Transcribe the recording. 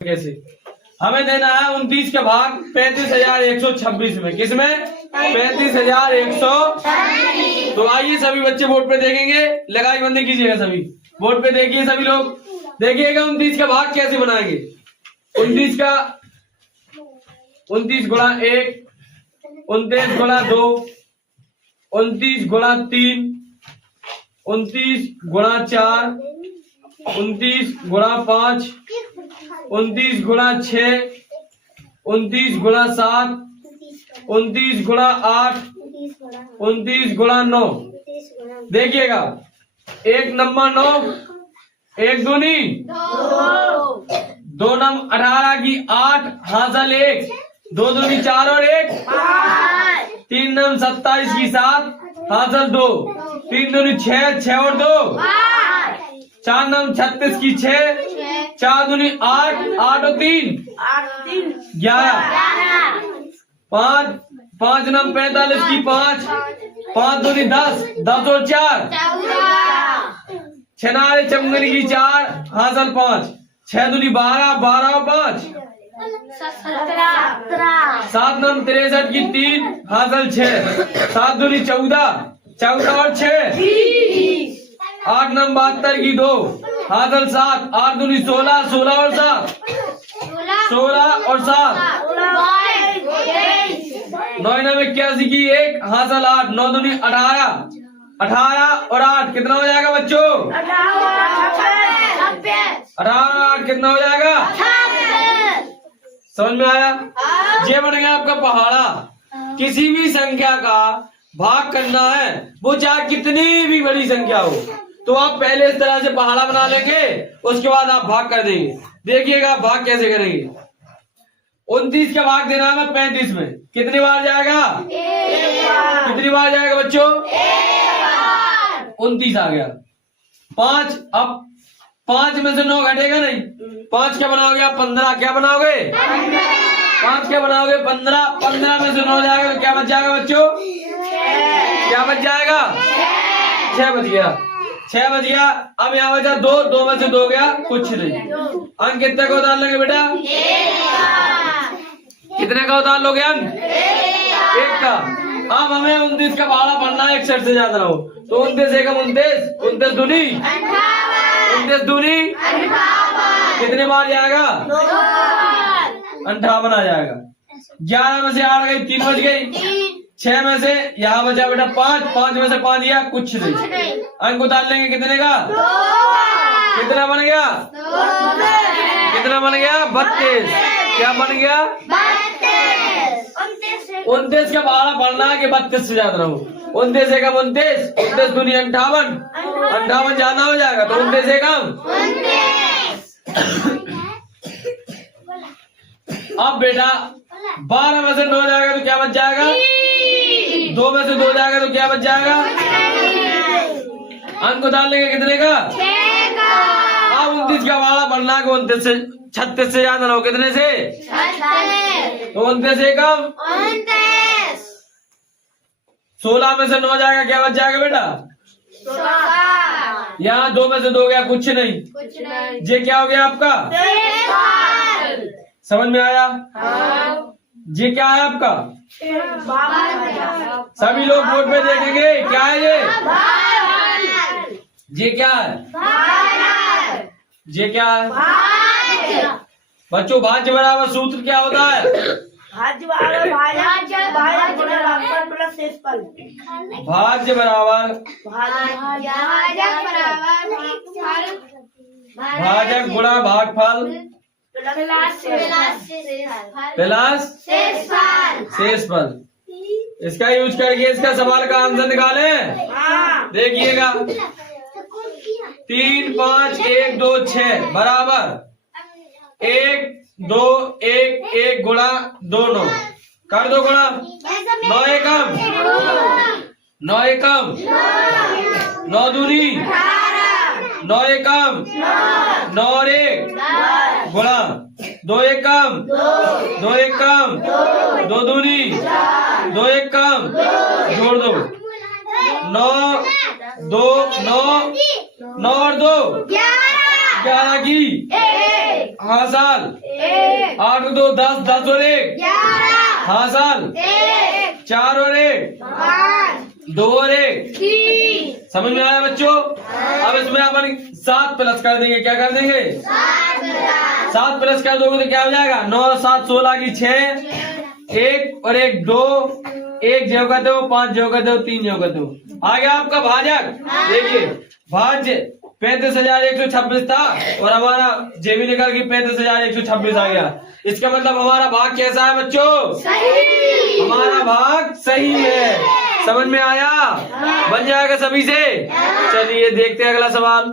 कैसे हमें देना है 29 का भाग 35,126 में। किसमें? 35,126। तो आइए सभी बच्चे बोर्ड पे देखेंगे, लगाई बंदी कीजिएगा सभी, बोर्ड पे देखिए सभी लोग, देखिएगा 29 का भाग कैसे बनाएंगे। 29 का 29 गुणा 1, 29 गुणा 2, 29 गुणा 3, 29 गुणा 4, 29 गुणा 5, 29 गुणा 6, 29 गुणा 7, 29 गुणा 8, 29 गुणा 9। देखिएगा, एक नंबर 9, एक दूनी 2 नम 18 की 8 हासिल 1, 2 दूनी 4 और 1 3 नम 27 की 7 हासिल 2, 3 दूनी 6, 6 और 2 4 नम 36 की 6, 4 दूनी 8, 8 और 3 11, 5 नम 45 की 5, 5 दूनी 10, 10 और 4 6 नारे चमगनी की 4 हासिल 5, 6 दूनी 12, 12 और 5 7 नम 63 की 3 हासिल 6, 7 दूनी 14, 14 और 6 8 नम 72 की 2 हासिल 7, 8 दूनी 16, 16 और 7 16 और 7 9 नम 81 की 1 हासिल 8, 9 दूनी 18, 18 और 8 कितना हो जाएगा बच्चों? 18 और 8 कितना हो जाएगा? समझ में आया? ये बन गया आपका पहाड़ा। किसी भी संख्या का भाग करना है, वो चाहे कितनी भी बड़ी संख्या हो, तो आप पहले इस तरह से पहाड़ा बना लेंगे, उसके बाद आप भाग कर देंगे। देखिएगा भाग कैसे करेंगे। 29 का भाग देना है 35 में, कितनी बार जाएगा? कितनी बार जाएगा बच्चों? 29 आ गया। 5, अब 5 में से 9 घटेगा नहीं, 5 क्या बनाओगे आप? 15। क्या बनाओगे? 5 क्या बनाओगे? 15। 15 में से 9 जाएगा तो क्या बच जाएगा बच्चों? क्या बच जाएगा? 6 बच गया। 6 बच गया। अब यहाँ बचा 2, 2 में से 2 गया, कुछ नहीं। अंक कितने का उतार लोगे बेटा? कितने का उतार लोगे अंक? 1 का। अब हमें 29 का भाड़ा पढ़ना है, 61 से ज्यादा ना हो। तो 29 एकम 29, 29 दूनी 29 दूनी कितने बार जाएगा? 58 आ जाएगा। 11 में से 8 गई, 3 बच गई। 6 में से यहाँ बचा बेटा 5, 5 में से 5 दिया, कुछ नहीं। अंक उतार लेंगे कितने का? कितना बन गया? कितना बन गया? 32। क्या बन गया? 29 का भाड़ा पढ़ना है कि 32 से ज्यादा हो। 29 एकम 29, 29 दूनी 58, 58 ज्यादा हो जाएगा तो 29 एकम। अब बेटा 12 में से 9 जाएगा तो क्या बच जाएगा? 2 में से 2 जाएगा तो क्या बच जाएगा? अंक उतार लेंगे कितने का? अब 29 का भाड़ा पढ़ना है कि 29 से 36 से ज्यादा ना हो। कितने से? तो 29 एकम 16 में से 9 जाएगा, क्या बच जाएगा बेटा? यहाँ 2 में से 2 गया, कुछ नहीं। ये क्या हो गया आपका? समझ में आया? ये क्या है आपका? सभी लोग बोर्ड पे देखेंगे, क्या है ये? ये क्या है? ये क्या है बच्चों? भाज्य बराबर सूत्र क्या होता है? भाज्य बराबर भाज्य बराबर भाजक गुणा भागफल प्लस शेषफल। इसका यूज करके इसका सवाल का आंसर निकालें। देखिएगा 3, 5, 1, 2, 6 बराबर 1, 2, 1, 1 गुणा 2, 9 कर दो गुणा। 9 एकम 9 एकम 9 दूनी 9 एकम 9 और 1 गुणा 2 एकम 2 एकम 2 दूनी 2 एकम जोड़ दो 9 2 9 9 और 2 11 की हाँ साल। 8 और 2 10, 10 और 1 हाँ साल। 4 और 1 2 और 1 समझ में आया बच्चों? अब इसमें अपन 7 प्लस कर देंगे। क्या कर देंगे? 7 प्लस कर दोगे तो क्या हो जाएगा? 9 और 7 16 की 6 1 और 1 2 1 जो का 2 5 जो का 2 3 जो का 2 आ गया आपका भाजक। देखिए भाज्य 35,126 था और हमारा जेबी निकल की 35,126 आ गया। इसका मतलब हमारा भाग कैसा है बच्चों? सही। हमारा भाग सही है। समझ में आया? बन जाएगा सभी से। चलिए देखते हैं अगला सवाल।